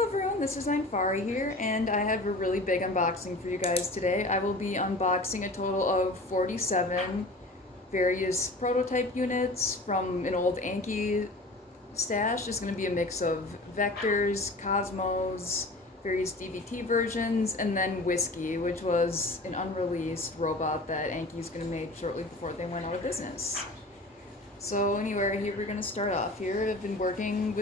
Hello everyone, this is Fari here, and I have a really big unboxing for you guys today. I will be unboxing a total of 47 various prototype units from an old Anki stash. It's going to be a mix of Vectors, Cosmos, various DVT versions, and then Whiskey, which was an unreleased robot that Anki's going to make shortly before they went out of business. So anyway, here we're going to start off here. I've been working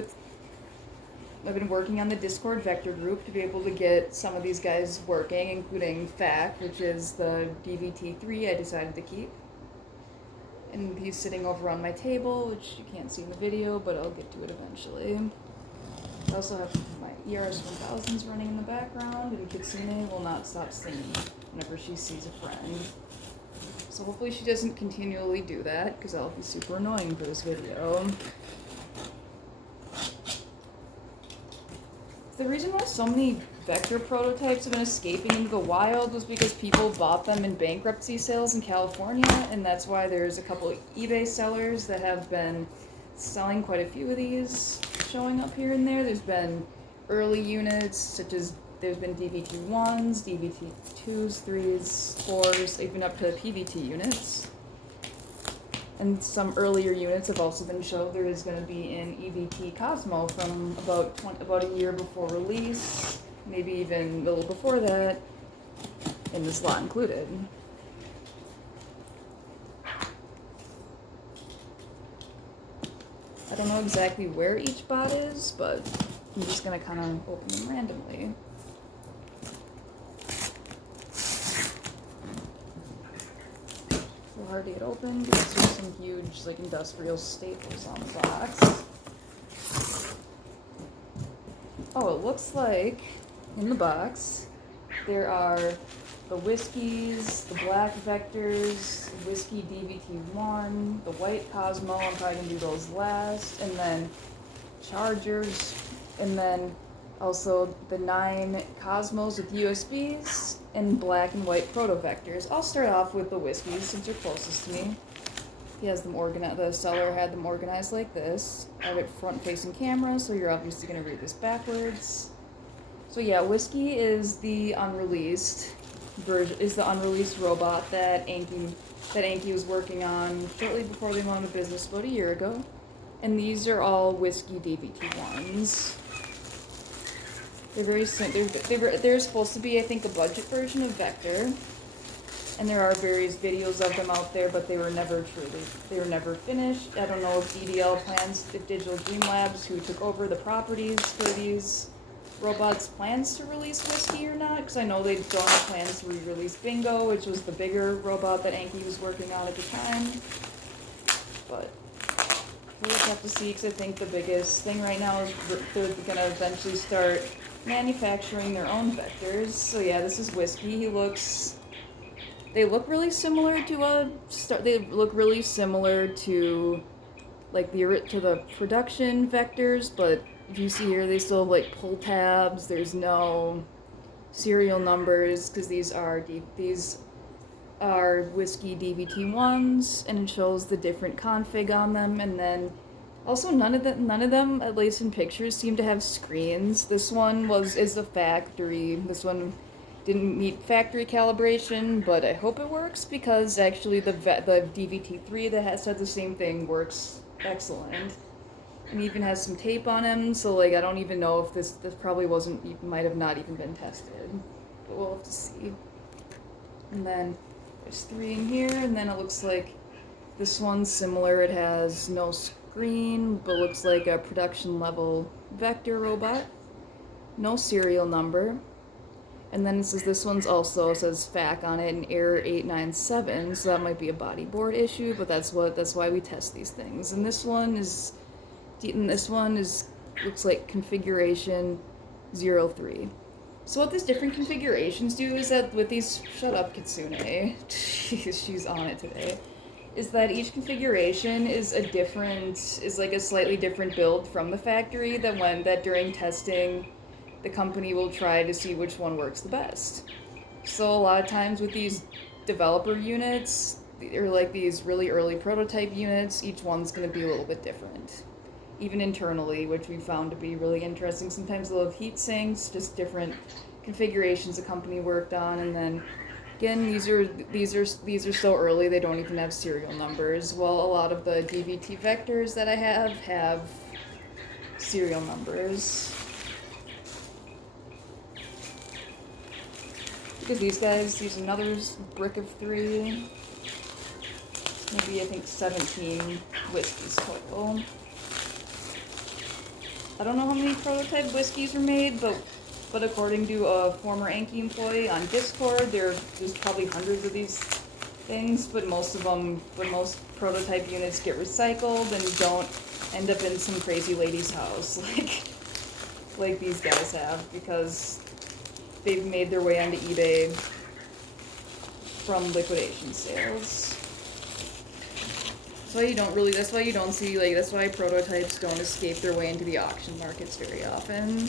on the Discord vector group to be able to get some of these guys working, including FAC, which is the DVT3 I decided to keep. And he's sitting over on my table, which you can't see in the video, but I'll get to it eventually. I also have my ERS 1000s running in the background, and Kitsune will not stop singing whenever she sees a friend. So hopefully she doesn't continually do that, because that'll be super annoying for this video. The reason why so many Vector prototypes have been escaping into the wild was because people bought them in bankruptcy sales in California, and that's why there's a couple of eBay sellers that have been selling quite a few of these showing up here and there. There's been early units, such as there's been DVT1s, DVT2s, 3s, 4s, even up to PVT units. And some earlier units have also been shown. There is going to be an EVT Cosmo from about a year before release, maybe even a little before that, in this lot included. I don't know exactly where each bot is, but I'm just going to kind of open them randomly. Hard to get open because there's some huge industrial staples on the box. Oh, it looks like in the box there are the Whiskeys, the Black Vectors, the Whiskey DVT1, the White Cosmo, I'm probably going to do those last, and then Chargers, and then also the 9 Cosmos with USBs, and black and white proto-vectors. I'll start off with the Whiskeys since they're closest to me. He has them organized, the seller had them organized like this. I have it front-facing camera, so you're obviously going to read this backwards. So yeah, Whiskey is the unreleased robot that Anki was working on shortly before they went out of business about a year ago. And these are all Whiskey DVT1s. They're very simple. They're supposed to be, I think, a budget version of Vector, and there are various videos of them out there, but they were never finished. I don't know if Digital Dream Labs, who took over the properties for these robots, plans to release Whiskey or not, because I know they don't have plans to re-release Bingo, which was the bigger robot that Anki was working on at the time. But we'll just have to see, because I think the biggest thing right now is they're going to eventually start manufacturing their own vectors. So yeah, this is Whiskey. They look really similar to the production vectors, but if you see here, they still have pull tabs. There's no serial numbers because these are Whiskey DVT1s, and it shows the different config on them, and then also none of them, at least in pictures, seem to have screens. This one is a factory. This one didn't meet factory calibration, but I hope it works because actually the DVT3 that has said the same thing works excellent. And even has some tape on him, so I don't even know if this probably might have not even been tested. But we'll have to see. And then there's 3 in here, and then it looks like this one's similar. It has no screen, but looks like a production level Vector robot. No serial number. And then this one's also says FAC on it and error 897, so that might be a bodyboard issue, but that's why we test these things. And this one looks like configuration 03. So what these different configurations do is that with these, shut up Kitsune, she's on it today, is that each configuration is a slightly different build from the factory that during testing the company will try to see which one works the best. So a lot of times with these developer units, or these really early prototype units, each one's going to be a little bit different. even internally, which we found to be really interesting. Sometimes they'll have heat sinks, just different configurations the company worked on, and then again, these are so early they don't even have serial numbers. Well, a lot of the DVT vectors that I have serial numbers. Look at these guys. Use another brick of 3. Maybe I think 17 whiskeys total. I don't know how many prototype whiskeys were made, but according to a former Anki employee on Discord, there's probably hundreds of these things, but most prototype units get recycled and don't end up in some crazy lady's house like these guys have, because they've made their way onto eBay from liquidation sales. That's why prototypes don't escape their way into the auction markets very often.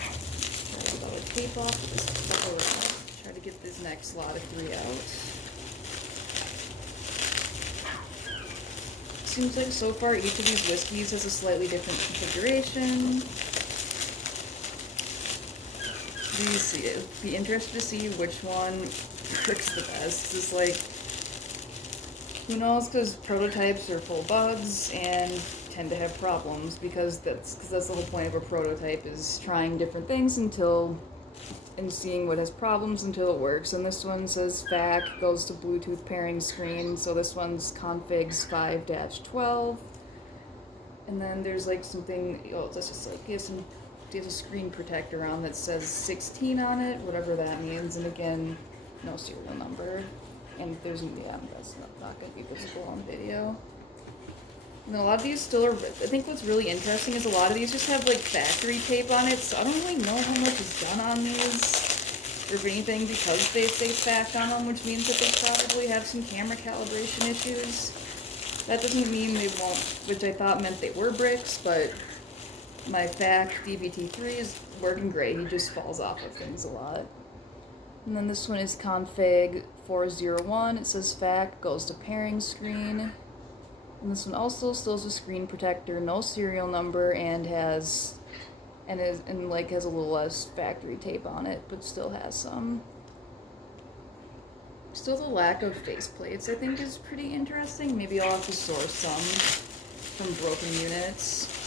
Try to get all the tape off this bubble wrap. Try to get this next lot of 3 out. Seems like so far each of these whiskeys has a slightly different configuration. Be interested to see which one works the best. It's like, who knows, because prototypes are full bugs and tend to have problems, because that's the whole point of a prototype, is trying different things and seeing what has problems until it works. And this one says FAC, goes to Bluetooth pairing screen, so this one's configs 5-12. And then there's like something, that's just like, there's a screen protector on that says 16 on it, whatever that means, and again, no serial number. And that's not going to be visible on video. And a lot of these still are, I think what's really interesting is a lot of these just have like factory tape on it, so I don't really know how much is done on these, or if anything, because they say FAC on them, which means that they probably have some camera calibration issues. That doesn't mean they won't, which I thought meant they were bricks, but my FAC DVT3 is working great. He just falls off of things a lot. And then this one is config 401. It says FAC, goes to pairing screen. And this one also still has a screen protector, no serial number, and has a little less factory tape on it, but still has some. Still, the lack of faceplates I think is pretty interesting. Maybe I'll have to source some from broken units.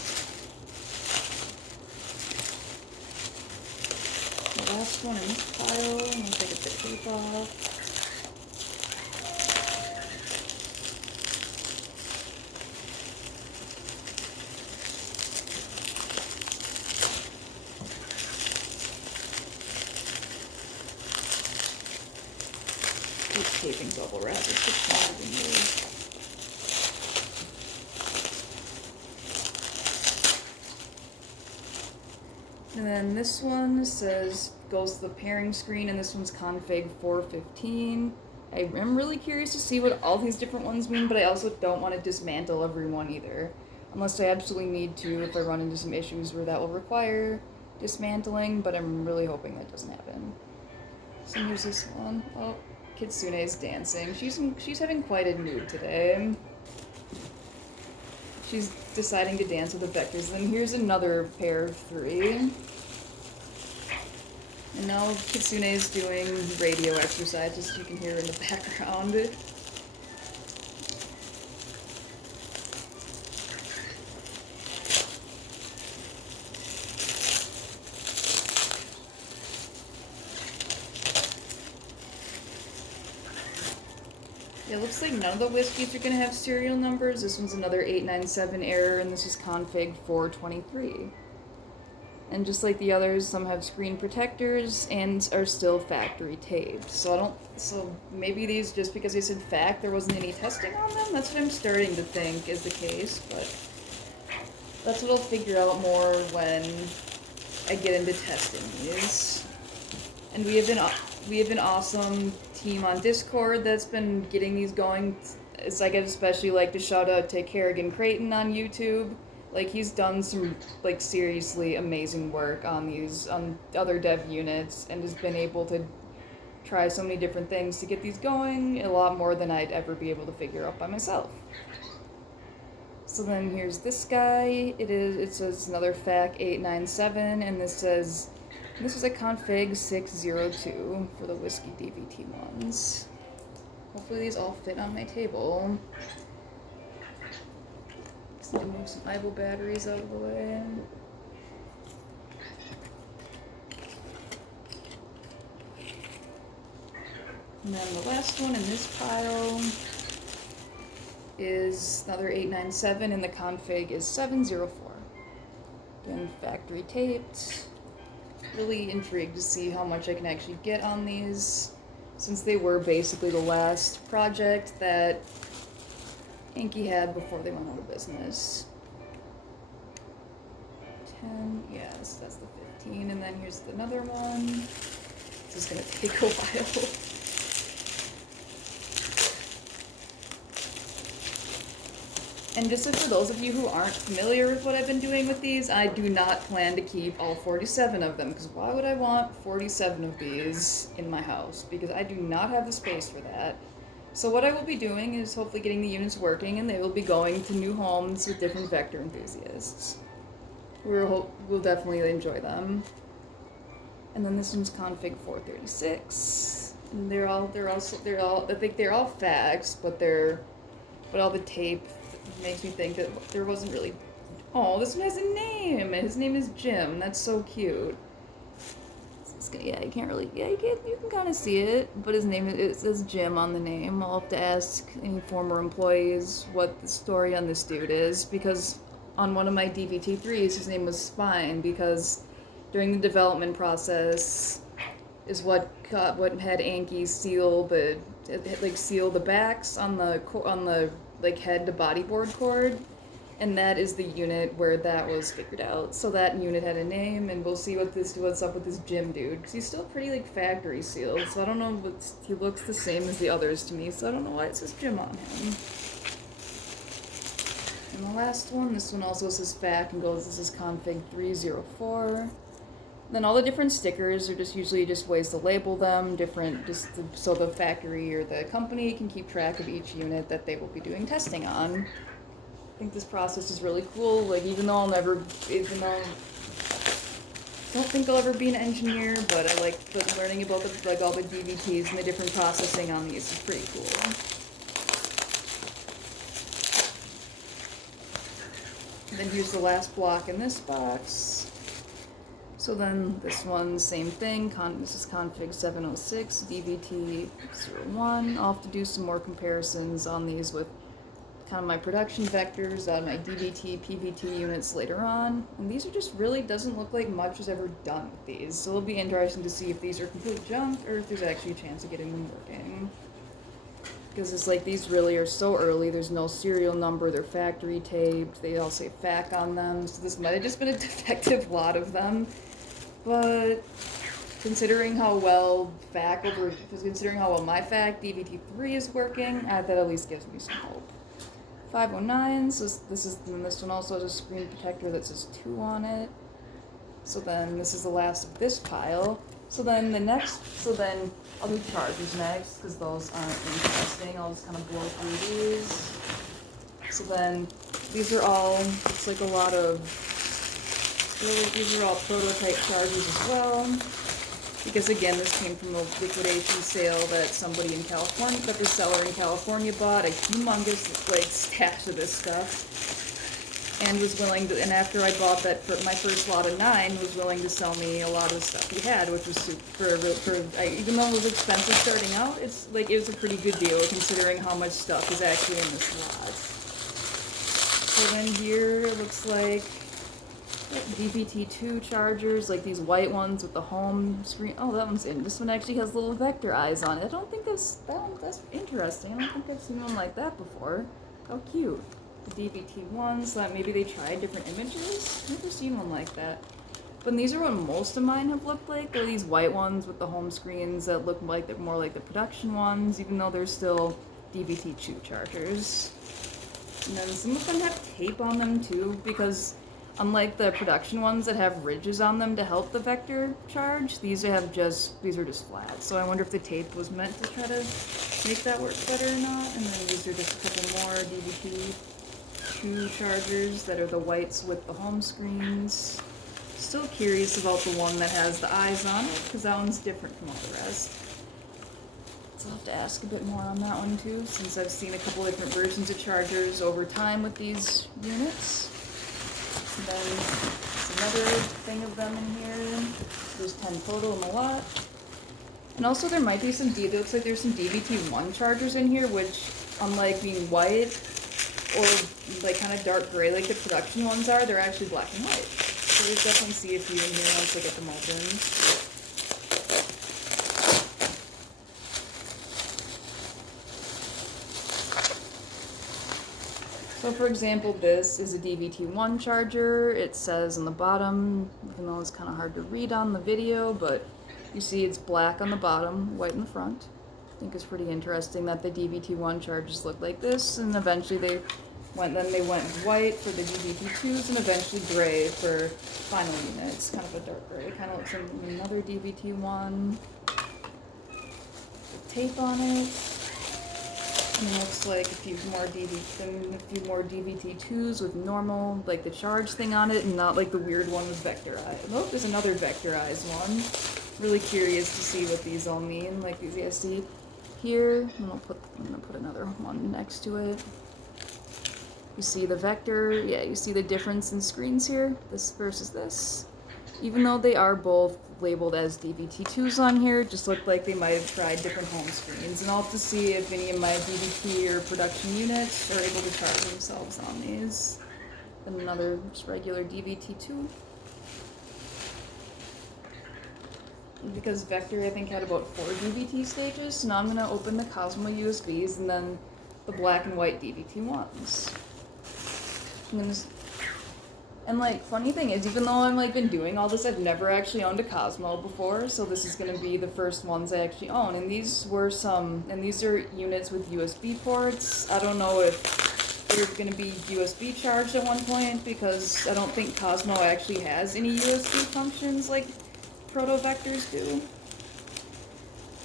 The last one in this pile, I'm gonna take the tape off. Keep taping bubble wrap, it's just hard to move. And then this one goes to the pairing screen, and this one's config 415. I am really curious to see what all these different ones mean, but I also don't want to dismantle every one either. Unless I absolutely need to, if I run into some issues where that will require dismantling, but I'm really hoping that doesn't happen. So here's this one. Oh, Kitsune's dancing. She's having quite a mood today. She's deciding to dance with the vectors. Then here's another pair of 3. And now Kitsune's doing radio exercises, so you can hear her in the background. It looks like none of the whiskeys are going to have serial numbers. This one's another 897 error, and this is config 423. And just like the others, some have screen protectors and are still factory taped. So maybe these, just because they said FAC, there wasn't any testing on them? That's what I'm starting to think is the case, but that's what I'll figure out more when I get into testing these. And we have an awesome team on Discord that's been getting these going. It's like, I'd especially like to shout out to Kerrigan Creighton on YouTube. Like, he's done some like seriously amazing work on other dev units, and has been able to try so many different things to get these going, a lot more than I'd ever be able to figure out by myself. So then here's this guy. It says another FAC 897, and this is a config 602 for the whiskey DVT ones. Hopefully these all fit on my table. Just need to move some Ivo batteries out of the way. And then the last one in this pile is another 897, and the config is 704. Again, factory taped. Really intrigued to see how much I can actually get on these, since they were basically the last project that Anki had before they went out of business. 10, yes, that's the 15, and then here's another one. This is gonna take a while. And just for those of you who aren't familiar with what I've been doing with these, I do not plan to keep all 47 of them, because why would I want 47 of these in my house? Because I do not have the space for that. So what I will be doing is hopefully getting the units working, and they will be going to new homes with different vector enthusiasts. We'll definitely enjoy them. And then this one's config 436. And I think they're all fags, but all the tape makes me think that there wasn't really. Oh, this one has a name. His name is Jim. That's so cute. Yeah, you can't really. Yeah, you can kind of see it, but his name it says Jim on the name. I'll have to ask any former employees what the story on this dude is, because on one of my DVT3s, his name was Spine, because during the development process is what had Anki seal the backs on the head to bodyboard cord, and that is the unit where that was figured out. So that unit had a name, and we'll see what's up with this Jim dude, because he's still pretty factory sealed. So I don't know, he looks the same as the others to me. So I don't know why it says Jim on him. And the last one, this one also says FAC and goes. This is config 304. Then all the different stickers are usually just ways to label them, so the factory or the company can keep track of each unit that they will be doing testing on. I think this process is really cool. Even though I don't think I'll ever be an engineer, but I like learning about all the DVTs and the different processing on these is pretty cool. And then here's the last block in this box. So then this one, same thing, this is config 706, DVT01. I'll have to do some more comparisons on these with kind of my production vectors on my DVT, PVT units later on. And these are just really, doesn't look like much was ever done with these. So it'll be interesting to see if these are complete junk or if there's actually a chance of getting them working. Because it's these really are so early, there's no serial number, they're factory taped, they all say FAC on them, so this might have just been a defective lot of them. But considering how well my FAC DVT3 is working, that at least gives me some hope. 509, so this one also has a screen protector that says 2 on it. So then this is the last of this pile. So then I'll do chargers next, because those aren't interesting. I'll just kind of blow through these. So then these are all, it's a lot of, these are all prototype chargers as well. Because again, this came from a liquidation sale that somebody in California, that the seller in California bought a humongous stash of this stuff. And was willing to, and after I bought that for my first lot of 9, was willing to sell me a lot of the stuff he had, which was even though it was expensive starting out, it was a pretty good deal considering how much stuff is actually in this lot. So then here it looks like DVT2 chargers, these white ones with the home screen. Oh, that one's in. This one actually has little vector eyes on it. I don't think that's interesting. I don't think I've seen one like that before. How cute. The DVT ones, that maybe they tried different images. I've never seen one like that. But these are what most of mine have looked like. They're these white ones with the home screens that look like they're more like the production ones, even though they're still DVT2 chargers. And then some of them have tape on them too, because unlike the production ones that have ridges on them to help the vector charge, these are just flat. So I wonder if the tape was meant to try to make that work better or not. And then these are just a couple more DVT 2 chargers that are the whites with the home screens. Still curious about the one that has the eyes on it, because that one's different from all the rest. So I'll have to ask a bit more on that one too, since I've seen a couple different versions of chargers over time with these units. And then there's another thing of them in here. There's 10 total in the lot. And also there might be some it looks like there's some DVT1 chargers in here, which, unlike being white or like kind of dark gray like the production ones are, they're actually black and white. So we'll definitely see a few in here once I get them open. So for example, this is a DVT1 charger. It says on the bottom, even though it's kind of hard to read on the video, but you see it's black on the bottom, white in the front. I think it's pretty interesting that the DVT1 chargers look like this, and eventually they went white for the DVT2s and eventually gray for final units. Kind of a dark gray. Kind of looks like another DVT1. With tape on it. And it looks like a few more DVT2s with normal, like the charge thing on it, and not like the weird one with vector eyes. Oh, there's another vector eyes one. Really curious to see what these all mean. Like these, you guys see here, and I'm gonna put another one next to it. You see the vector, yeah, you see the difference in screens here, this versus this. Even though they are both labeled as DVT2s on here, just look like they might have tried different home screens. And I'll have to see if any of my DVT or production units are able to charge themselves on these. And another just regular DVT2. Because Vector, I think, had about 4 DVT stages, so now I'm gonna open the Cosmo USBs and then the black and white DVT1s. And like, funny thing is, even though I've like been doing all this, I've never actually owned a Cosmo before, so this is gonna be the first ones I actually own. And these are units with USB ports. I don't know if they're gonna be USB charged at one point, because I don't think Cosmo actually has any USB functions like Proto Vectors do.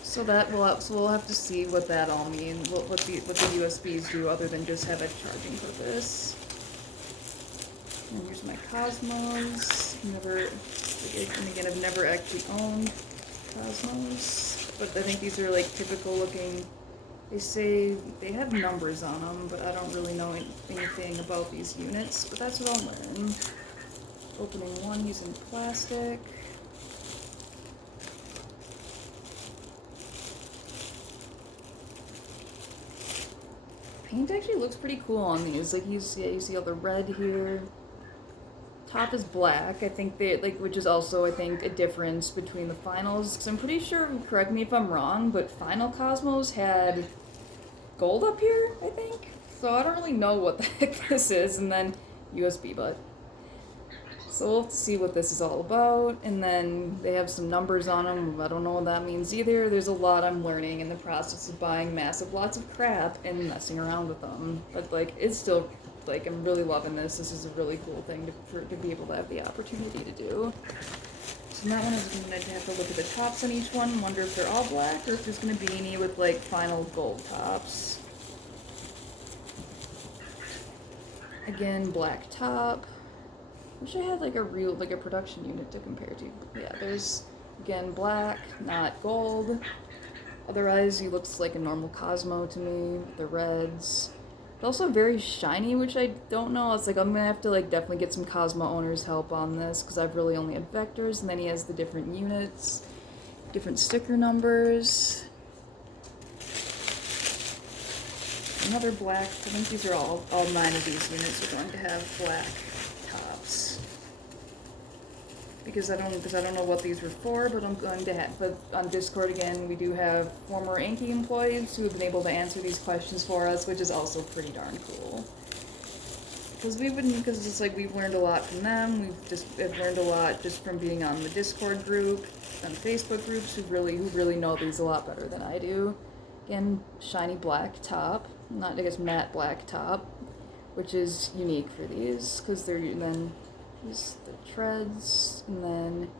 So we'll have to see what that all means, what the USBs do other than just have a charging purpose. And here's my Cosmos. And again, I've never actually owned Cosmos, but I think these are like typical looking. They say they have numbers on them, but I don't really know anything about these units. But that's what I'll learn. Opening one using plastic. Paint actually looks pretty cool on these. Like you see all the red here. Top is black. I think which is also I think a difference between the finals. Because I'm pretty sure, correct me if I'm wrong, but final Cosmos had gold up here, I think. So I don't really know what the heck this is. And then USB butt. So we'll have to see what this is all about, and then they have some numbers on them. I don't know what that means either. There's a lot I'm learning in the process of buying lots of crap and messing around with them. But like, it's still, like, I'm really loving this. This is a really cool thing to be able to have the opportunity to do. So that one is going to have to look at the tops on each one, wonder if they're all black or if there's going to be any with like final gold tops. Again, black top. Wish I had like a production unit to compare to. Yeah, there's, again, black, not gold. Otherwise, he looks like a normal Cosmo to me, with the reds. It's also very shiny, which I don't know. It's like, I'm gonna have to like definitely get some Cosmo owners' help on this, because I've really only had Vectors, and then he has the different units, different sticker numbers. Another black. I think these are all 9 of these units are going to have black tops. Because I don't know what these were for, but I'm going to have. But on Discord again, we do have former Anki employees who have been able to answer these questions for us, which is also pretty darn cool. Because it's like we've learned a lot from them. I've learned a lot just from being on the Discord group, on Facebook groups who really know these a lot better than I do. Again, shiny black top, not I guess matte black top, which is unique for these because then here's the treads and then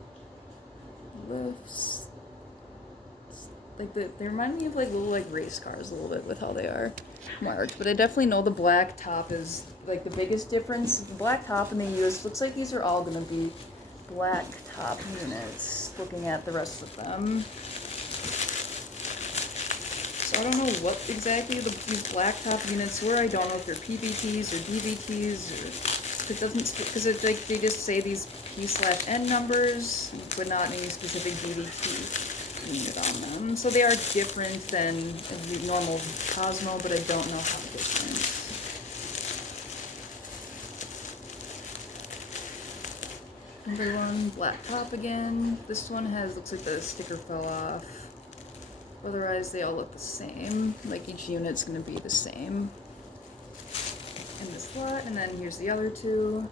lifts. Like they remind me of like little like race cars a little bit with how they are. marked, but I definitely know the black top is like the biggest difference. The black top and the US looks like these are all gonna be black top units, looking at the rest of them. So I don't know what exactly these black top units were. I don't know if they're PBTs or DVTs or it doesn't, because it's like they just say these P/N numbers, but not any specific DVT unit on them. So they are different than a normal Cosmo, but I don't know how different. Number one, black top again. This one looks like the sticker fell off. Otherwise, they all look the same. Like each unit's gonna be the same in this lot. And then here's the other two.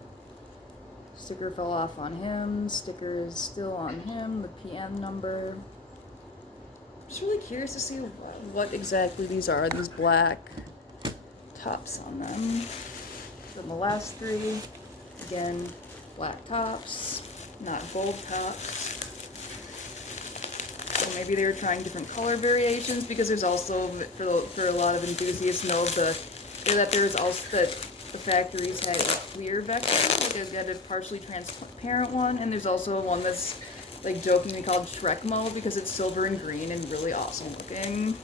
Sticker fell off on him. Sticker is still on him. The PM number. I'm just really curious to see what exactly these are. These black tops on them. Then the last three, again, black tops, not gold tops. So maybe they were trying different color variations, because there's also, for a lot of enthusiasts know that there's also the factories had a clear vector, like they've got a partially transparent one, and there's also one that's like jokingly called Shrek mode because it's silver and green and really awesome looking.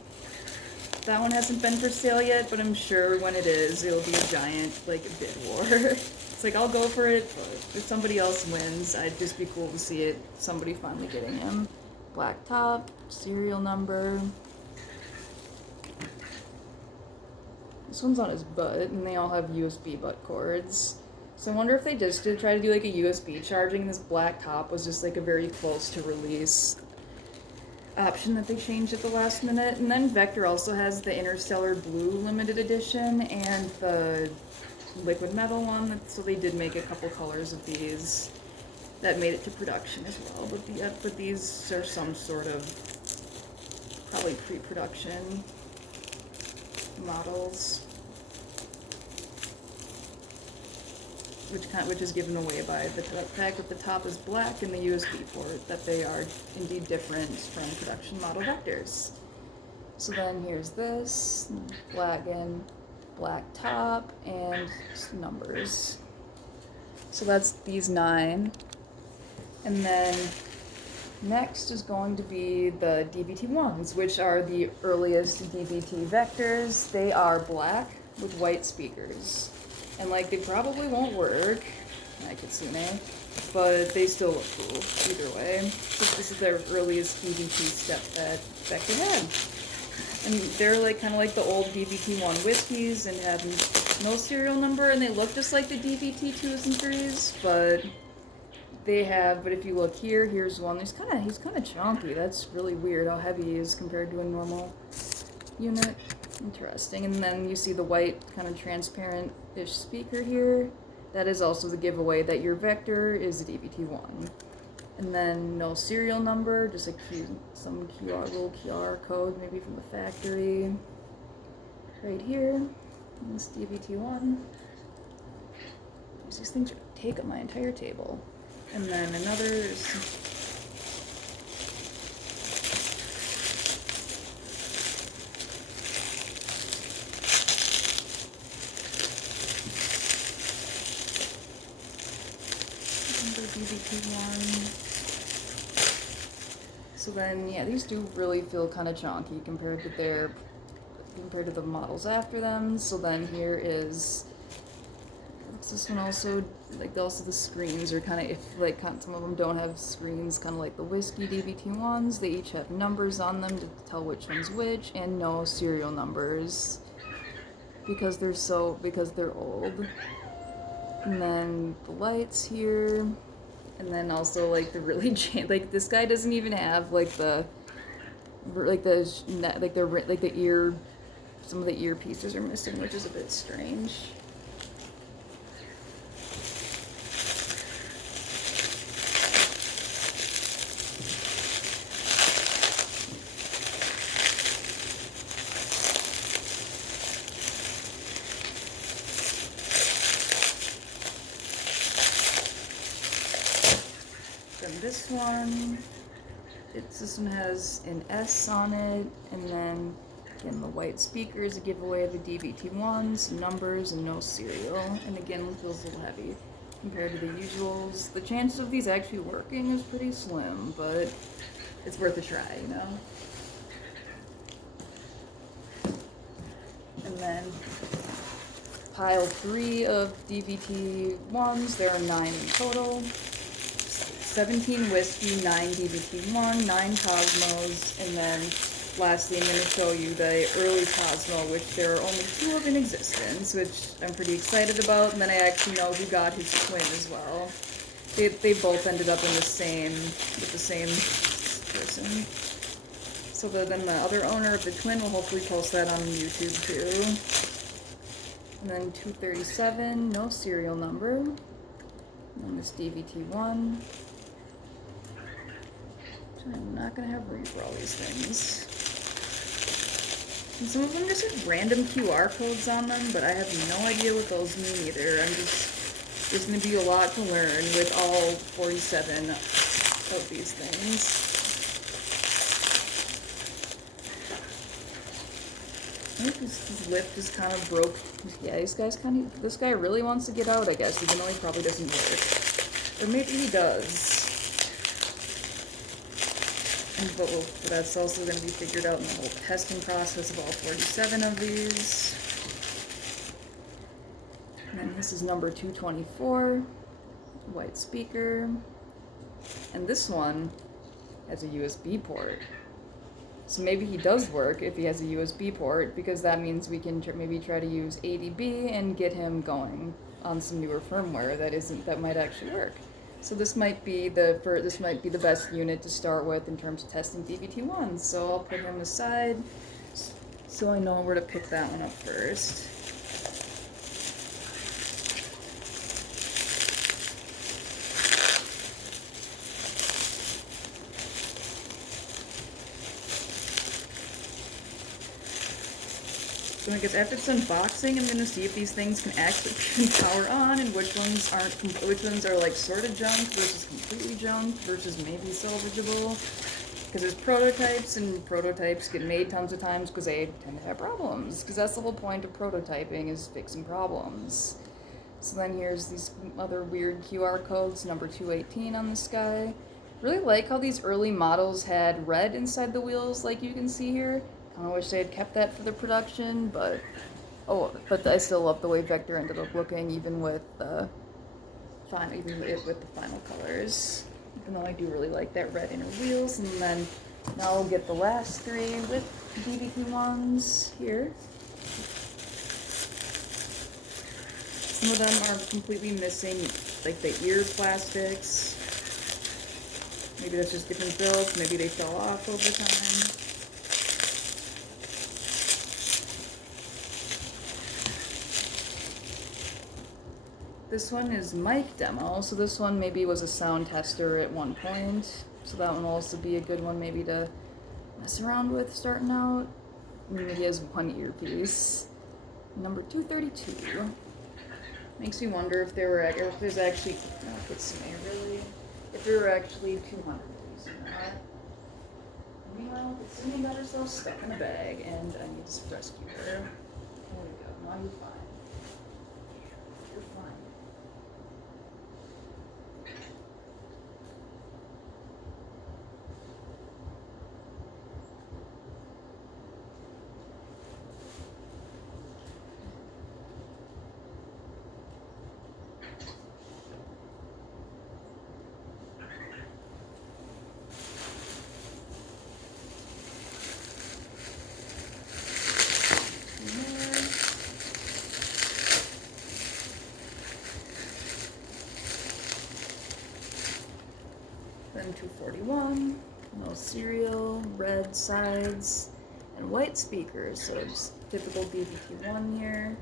That one hasn't been for sale yet, but I'm sure when it is, it'll be a giant like bid war. It's like I'll go for it, but if somebody else wins, I'd just be cool to see it. Somebody finally getting him. Black top, serial number. This one's on his butt, and they all have USB butt cords. So I wonder if they just did try to do like a USB charging. This black top was just like a very close to release option that they changed at the last minute. And then Vector also has the Interstellar Blue limited edition and the liquid metal one. So they did make a couple colors of these that made it to production as well. But these are some sort of probably pre-production models, which is given away by the fact that the top is black and the USB port, that they are indeed different from production model vectors. So then here's this, black top, and numbers. So that's these 9. And then next is going to be the DVT1s, which are the earliest DVT vectors. They are black with white speakers. And like, they probably won't work, like Kitsune, but they still look cool either way. This is their earliest DVT step that Vector had. And they're like kind of like the old DVT1 whiskeys and have no serial number, and they look just like the DVT2s and 3s, but if you look here, here's one. He's kind of chunky. That's really weird how heavy he is compared to a normal unit. Interesting. And then you see the white kind of transparent-ish speaker here. That is also the giveaway that your vector is a DVT1. And then no serial number, just some little QR code, maybe from the factory. Right here, this DVT1. These things take up my entire table. And then another is DVT1. So then, yeah, these do really feel kind of chunky compared to the models after them. So then here is this one also, like, also the screens are kind of, some of them don't have screens, kind of like the whiskey DVT1s. They each have numbers on them to tell which one's which, and no serial numbers because they're old. And then the lights here, and then also like the really like this guy doesn't even have the ear. Some of the ear pieces are missing, which is a bit strange. This one has an S on it, and then Again, the white speaker is a giveaway of the DVT1, some numbers, and no serial. And again, it feels a little heavy compared to the usuals. The chances of these actually working is pretty slim, but it's worth a try, you know? And then pile 3 of DVT1s. There are 9 in total. 17 whiskey, 9 DVT1, 9 Cosmos, and then lastly I'm going to show you the early Cosmo, which there are only 2 of in existence, which I'm pretty excited about, and then I actually know who got his twin as well. They both ended up in the same person. So then the other owner of the twin will hopefully post that on YouTube too. And then 237, no serial number. And then this DVT1. I'm not gonna have room for all these things. And some of them just have random QR codes on them, but I have no idea what those mean either. There's gonna be a lot to learn with all 47 of these things. I think his lip just kind of broke. Yeah, this guy really wants to get out, I guess, even though he probably doesn't work. Or maybe he does. But that's also going to be figured out in the whole testing process of all 47 of these. And then this is number 224, white speaker. And this one has a USB port. So maybe he does work if he has a USB port, because that means we can maybe try to use ADB and get him going on some newer firmware that might actually work. So this might be the best unit to start with in terms of testing DVT1. So I'll put him aside so I know where to pick that one up first. So I guess after this unboxing, I'm going to see if these things can actually power on and which ones are like sort of junk versus completely junk versus maybe salvageable. Because there's prototypes, and prototypes get made tons of times because they tend to have problems. Because that's the whole point of prototyping, is fixing problems. So then here's these other weird QR codes, number 218 on this guy. Really like how these early models had red inside the wheels, like you can see here. I wish they had kept that for the production, but I still love the way Vector ended up looking, even with the final colors. Even though I do really like that red inner wheels. And then now we'll get the last 3 with DVT1s here. Some of them are completely missing, like the ear plastics. Maybe that's just different builds. Maybe they fell off over time. This one is mic demo, so this one maybe was a sound tester at one point. So that one will also be a good one maybe to mess around with starting out. Maybe he has 1 earpiece. Number 232. Makes me wonder if there were actually 200 of these or not. Meanwhile, Sydney got herself stuck in a bag, and I need to rescue her. There we go. Now you're fine. You're fine. Then 241, no serial, red sides, and white speakers, so it's typical DVT1 here.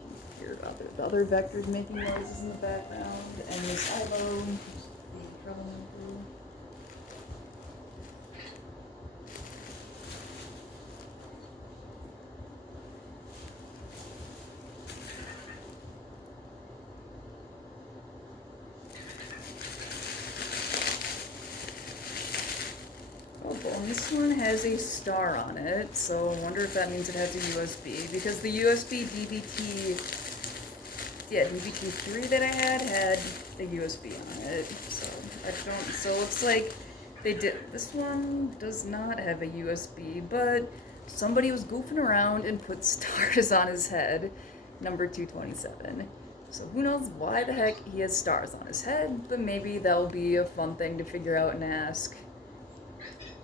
You can hear about the other vectors making noises in the background, and this elbow, just being troublemaker. this one has a star on it, so I wonder if that means it has a USB, because the USB DVT3 that I had a USB on it, so it looks like this one does not have a USB, but somebody was goofing around and put stars on his head, number 227. So who knows why the heck he has stars on his head, but maybe that'll be a fun thing to figure out and ask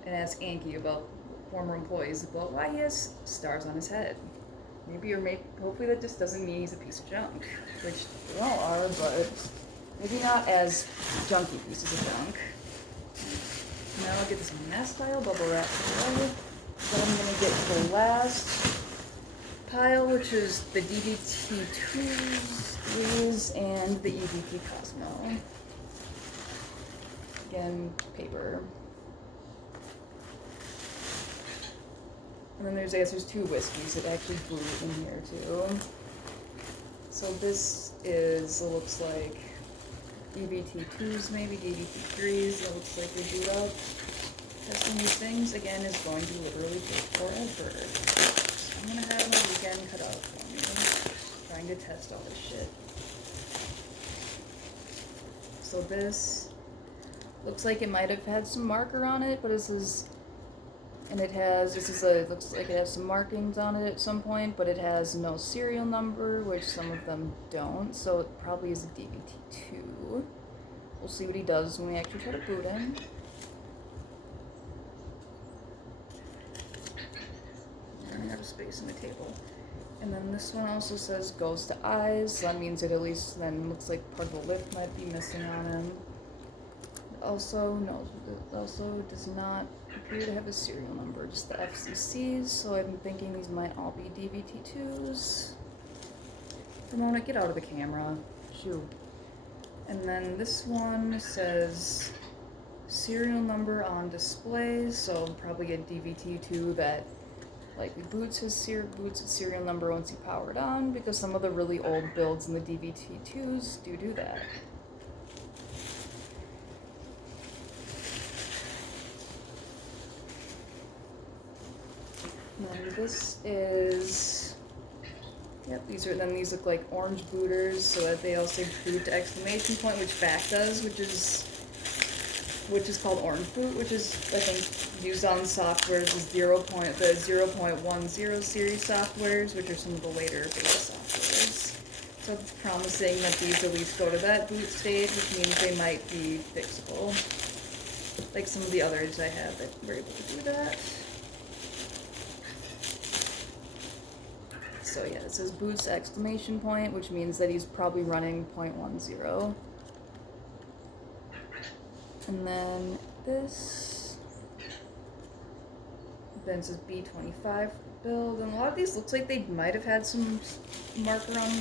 Anki about former employees about why he has stars on his head. Hopefully that just doesn't mean he's a piece of junk, which they all are, but maybe not as junky pieces of junk. Now I'll get this mask pile bubble wrap away. Then I'm gonna get to the last pile, which is the DVT2s, 3s, and the EVT Cosmo. Again, paper. And then I guess there's 2 whiskeys that actually boot in here too. So this looks like EVT2s, maybe DVT3s. It looks like they boot up. Testing these things, again, is going to literally take forever. So I'm gonna have my weekend cut out for me, trying to test all this shit. So this looks like it might have had some marker on it, but it looks like it has some markings on it at some point, but it has no serial number, which some of them don't, so it probably is a DVT2. We'll see what he does when we actually try to boot him. Running out of space on the table. And then this one also says goes to eyes, so that means it at least then looks like part of the lip might be missing on him. It also does not appear to have a serial number, just the FCCs, so I'm thinking these might all be DVT2s. Ramona, get out of the camera. Shoo. And then this one says serial number on display, so probably a DVT2 that likely boots his serial number once you power it on, because some of the really old builds in the DVT2s do that. And this is, these look like orange booters, so that they also boot to exclamation point, which back does, which is called orange boot, which is, I think, used on softwares as the 0.10 series softwares, which are some of the later beta softwares. So it's promising that these at least go to that boot stage, which means they might be fixable. Like some of the others I have that were able to do that. So yeah, it says boots exclamation point, which means that he's probably running 0.10. And then this, then it says B25 build, and a lot of these looks like they might have had some marker on